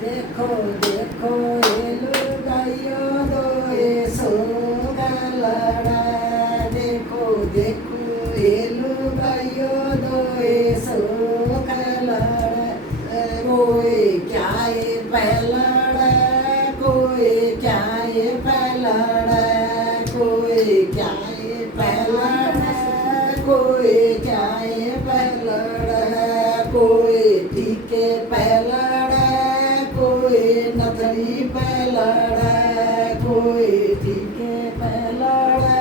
देखो देखो ये लुगाइयो दो ये सोगलड़ा। देखो देखो ये लुगाइयो दो ये सोगलड़ा। कोई क्या ये पहलड़ा, कोई क्या ये पहलड़ा, कोई क्या ये पहलड़ा, कोई क्या ये पहलड़ा, कोई ठीके पहलड़ा, कोई नथनी पहलड़ा, कोई ठीके पहलड़ा,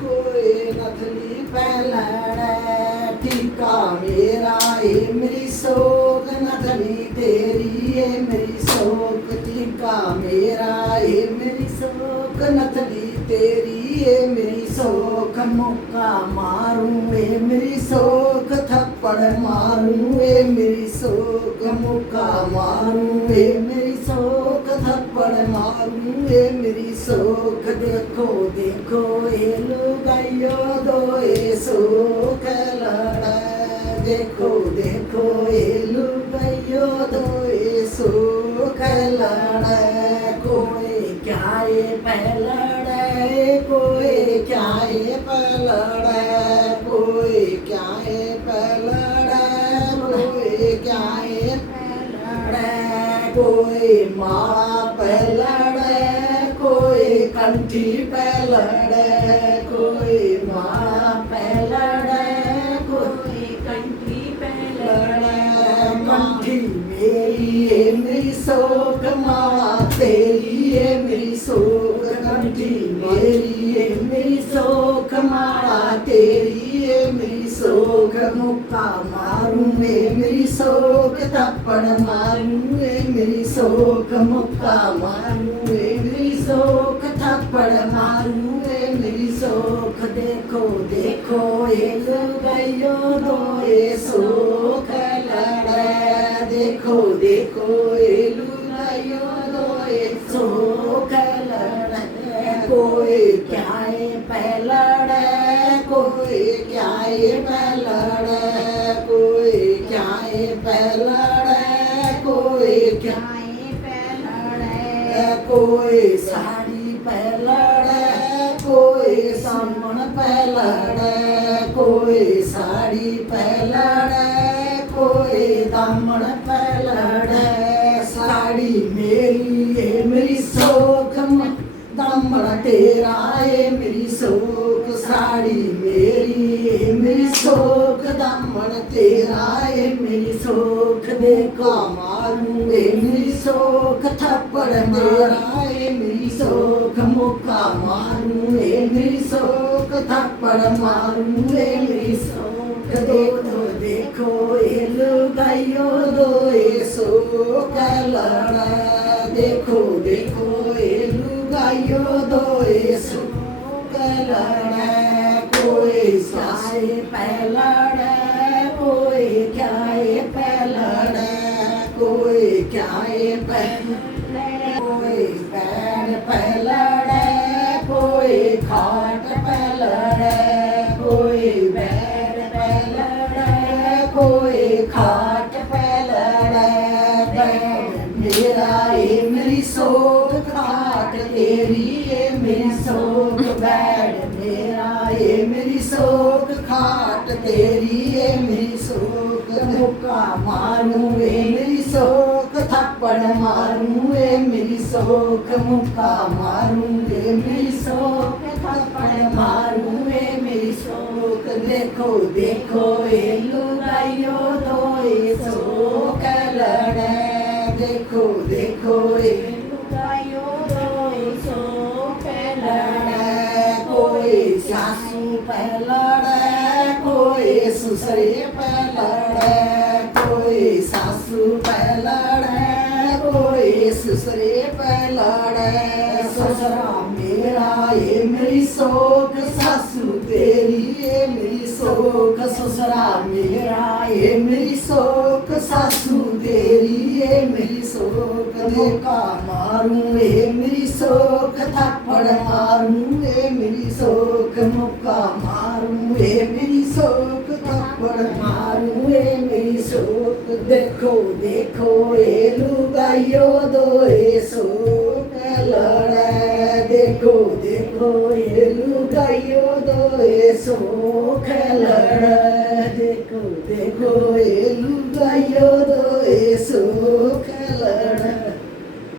कोई नथनी पहलड़ा। ठीका मेरा ये मेरी सोख, नथनी तेरी ये मेरी सोख। ठीका मेरा ये मेरी सोख, नथनी तेरी ये मेरी सोख। मुक्का मारूं ये मेरी सोख, थप्पड़ मारूं ये मेरी सोख। मुक्का मारूं ये मेरी सोख, थप्पड़ मारूं ये मेरी सोख। देखो देखो ये लुगाइयो दो ये सोख लड़ा। देखो देखो ये लुगाइयो दो ये सोख लड़ा। कोई क्या ये पहलड़ा, कोई क्या ये पहलड़ा, कोई क्या ये पहलड़ा, कोई क्या ये पहलड़ा। कोई माला पहलड़ा, कोई कंठी पहलड़ा, कोई माला पहलड़ा, कोई कंठी पहलड़ा। कंठी मेरी ये मेरी सोख, माला तेरी ये मेरी सोख। कंठी मेरी ये मेरी सोख, माला तेरी ये मेरी सोख। मुक्का मारूं ये मेरी सोख, थप्पड़ मारूं ये मेरी सोख। मुक्का मारूं ये मेरी सोख, थप्पड़ मारूं ये मेरी सोख। देखो देखो ये लुगाइयो दो ये सोख लड़ा। देखो देखो ये लुगाइयो दो ये सोख लड़ा। कोई क्या ये पहलड़ा, कोई क्या ये पहलड़ा, कोई क्या ये पहलड़ा, कोई क्या ये पहलड़ा। कोई साड़ी पहलड़ा, कोई सामन पहलड़ा, कोई साड़ी पहलड़ा, कोई दामन पहलड़ा। साड़ी मेरी ये मेरी सोख, दामन तेरा ये मेरी सोख। साड़ी मेरी ये मेरी सोख, दामन तेरा ये मेरी सोख। देखो मारूं ये मेरी सोख, थप्पड़ मेरा ये मेरी सोख। मुक्का मारूं ये मेरी सोख, थप्पड़ मारूं ये मेरी सोख। देखो देखो ये लुगाइयो दो ये सोख लड़ा। देखो देखो ये लुगाइयो दो ये सोख लड़ा। कोई साए पहलड़ा, कोई क्या ये पहलड़ा, कोई क्या ये पहलड़ा। कोई पैर पहलड़ा, कोई खाट पहलड़ा, कोई पैर पहलड़ा, कोई खाट पहलड़ा। बैठ मेरा ये मेरी सोख, खाट तेरी ये मेरी सोख। बैठ मेरा ये मेरी सोख, खाट तेरी ये मेरी सोख। मुक्का मारूं ये मेरी सोख, थप्पड़ मारूं ये मेरी सोख। मुक्का मारूं ये मेरी सोख, थप्पड़ मारूं ये मेरी सोख। देखो देखो ये लुगाइयो दो ये सोख लड़ा। देखो देखो ये लुगाइयो दो ये सोख लड़ा। कोई सासू पहलड़ा, कोई ससुरे पहलड़ा, कोई सासू पहलड़ा, कोई ससुरे पहलड़ा। ससुरा मेरा ये मेरी सोख, सासू तेरी ये मेरी सोख। ससुरा मेरा ये मेरी सोख, सासू तेरी ये मेरी सोख। मुक्का मारूं ये मेरी सोख, थप्पड़ मारूं ये मेरी सोख। मुक्का मारूं ये मेरी सोख, थप्पड़ मारूं ये मेरी सोख। देखो देखो ये लुगाइयो गाइयो दोए सुख लड़ा। देखो देखो ये लुगाइयो दोए सुख लड़ा। देखो देखो ये लुगाइयो दोए